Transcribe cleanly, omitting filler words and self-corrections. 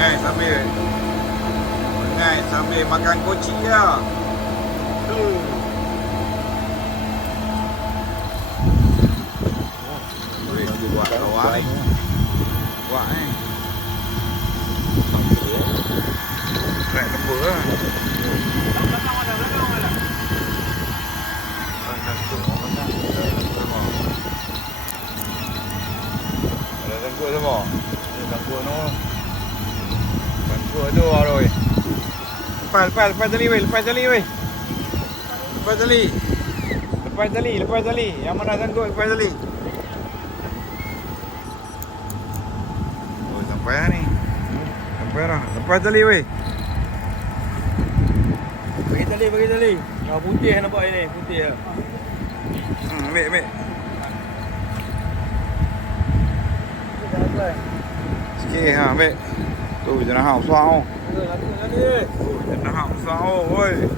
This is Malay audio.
Pengai sambil makan koci ya. Boleh buat kawan. Buat Keren lembut lah. Ada tengkuk semua. Ada tengkuk no. Tengkuk tu aroi. Lepas tali weh, lepas tali weh. Lepas tali. Yang mana tengkuk lepas tali. Oh, sampai dah ni. Sampai dah. Lepas tali weh. Bagi tali. Kau putih nampak ini, putih lah. Ambil. Sikit ha, ambil. Tu jenah hang besar oh. Tali. Jenah hang besar oh, oi.